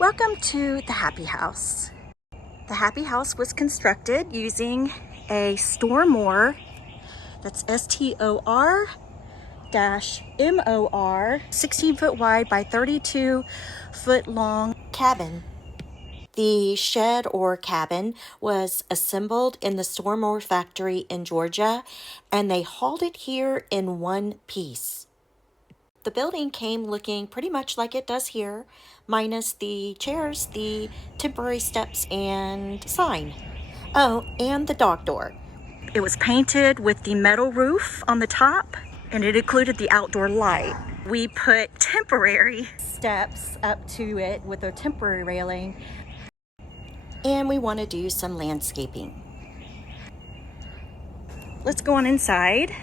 Welcome to the Happy House. The Happy House was constructed using a Stor-Mor, that's STOR-MOR, 16-foot wide by 32-foot long cabin. The shed or cabin was assembled in the Stor-Mor factory in Georgia, and they hauled it here in one piece. The building came looking pretty much like it does here, minus the chairs, the temporary steps, and sign. Oh, and the dog door. It was painted with the metal roof on the top, and it included the outdoor light. We put temporary steps up to it with a temporary railing, and we want to do some landscaping. Let's go on inside.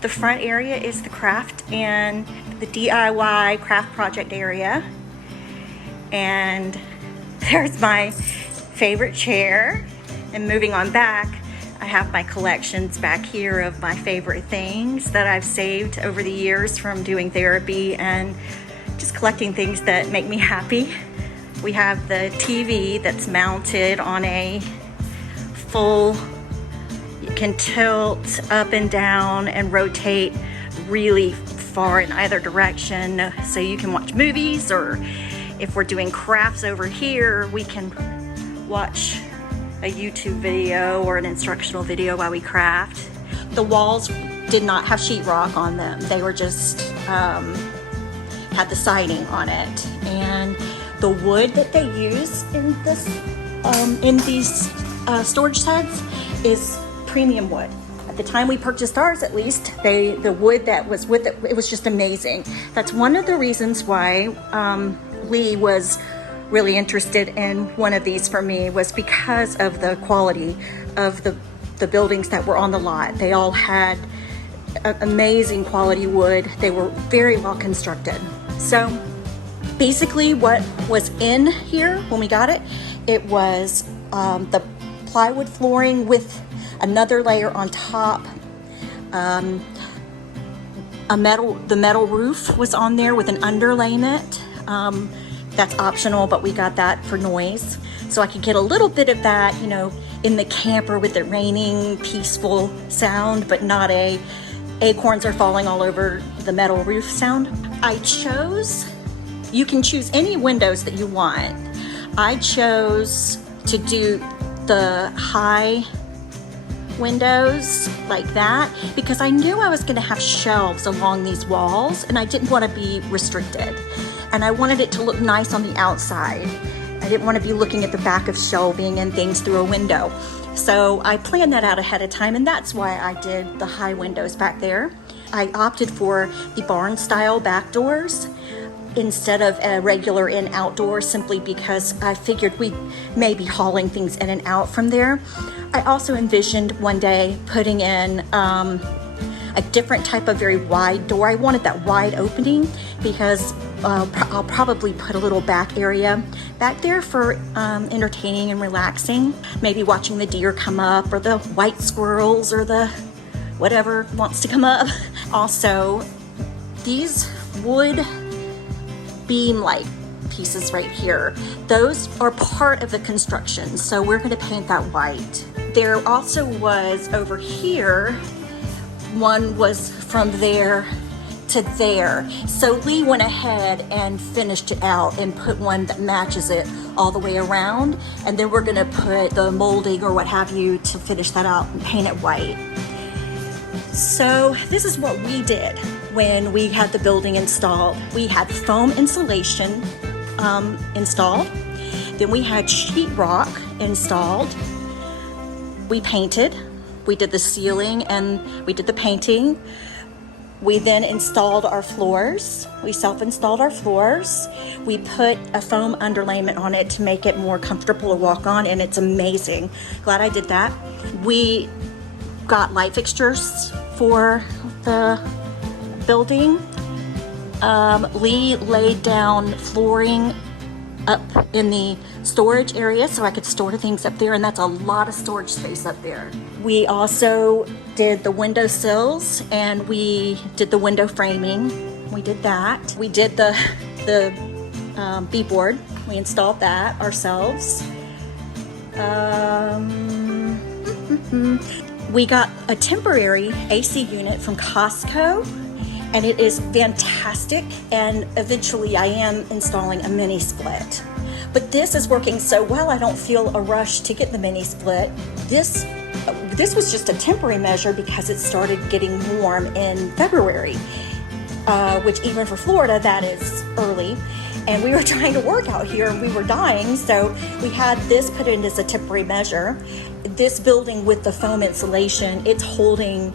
The front area is the craft and the DIY craft project area. And there's my favorite chair. And moving on back, I have my collections back here of my favorite things that I've saved over the years from doing therapy and just collecting things that make me happy. We have the TV that's mounted on a full, you can tilt up and down and rotate really far in either direction, so you can watch movies, or if we're doing crafts over here, we can watch a YouTube video or an instructional video while we craft. The walls did not have sheetrock on them. They were just, had the siding on it. And the wood that they use in this, in these storage sheds is premium wood. At the time we purchased ours, at least, the wood that was with it, it was just amazing. That's one of the reasons why Lee was really interested in one of these for me, was because of the quality of the buildings that were on the lot. They all had amazing quality wood. They were very well constructed. So basically what was in here when we got it, it was the plywood flooring with another layer on top. The metal roof was on there with an underlayment. That's optional, but we got that for noise. So I could get a little bit of that, you know, in the camper with it raining, peaceful sound, but not a acorns are falling all over the metal roof sound. I chose, you can choose any windows that you want. I chose to do the high windows like that because I knew I was going to have shelves along these walls, and I didn't want to be restricted, and I wanted it to look nice on the outside. I didn't want to be looking at the back of shelving and things through a window. So I planned that out ahead of time, and that's why I did the high windows back there. I opted for the barn style back doors instead of a regular in outdoor, simply because I figured we may be hauling things in and out from there. I also envisioned one day putting in a different type of very wide door. I wanted that wide opening because I'll probably put a little back area back there for entertaining and relaxing, maybe watching the deer come up, or the white squirrels, or the whatever wants to come up. Also, these wood beam-like pieces right here, those are part of the construction, so we're going to paint that white. There also was over here, one was from there to there, so Lee went ahead and finished it out and put one that matches it all the way around, and then we're going to put the molding or what have you to finish that out and paint it white. So this is what we did when we had the building installed. We had foam insulation installed. Then we had sheetrock installed. We painted. We did the ceiling and we did the painting. We then installed our floors. We self-installed our floors. We put a foam underlayment on it to make it more comfortable to walk on, and it's amazing. Glad I did that. We got light fixtures for the building. Lee laid down flooring up in the storage area so I could store the things up there, and that's a lot of storage space up there. We also did the window sills and we did the window framing. We did that. We did the bead board. We installed that ourselves. We got a temporary AC unit from Costco, and it is fantastic, and eventually I am installing a mini split. But this is working so well, I don't feel a rush to get the mini split. This was just a temporary measure because it started getting warm in February, which even for Florida, that is early. And we were trying to work out here and we were dying, so we had this put in as a temporary measure. This building with the foam insulation, it's holding,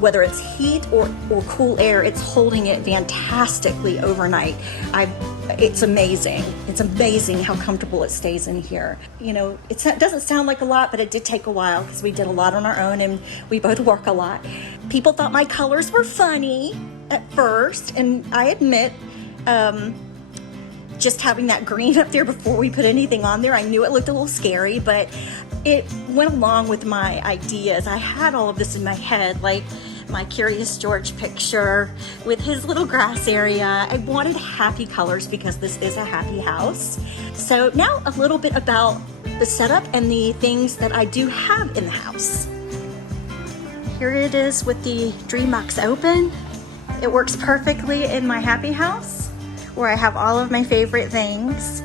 whether it's heat or cool air, it's holding it fantastically overnight. It's amazing. It's amazing how comfortable it stays in here. You know, it doesn't sound like a lot, but it did take a while because we did a lot on our own and we both work a lot. People thought my colors were funny at first, and I admit, just having that green up there before we put anything on there, I knew it looked a little scary, but it went along with my ideas. I had all of this in my head, like my Curious George picture with his little grass area. I wanted happy colors because this is a happy house. So now a little bit about the setup and the things that I do have in the house. Here it is with the Dream Box open. It works perfectly in my happy house, where I have all of my favorite things.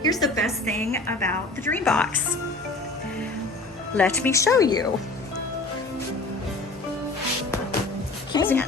Here's the best thing about the Dream Box. Let me show you. Okay.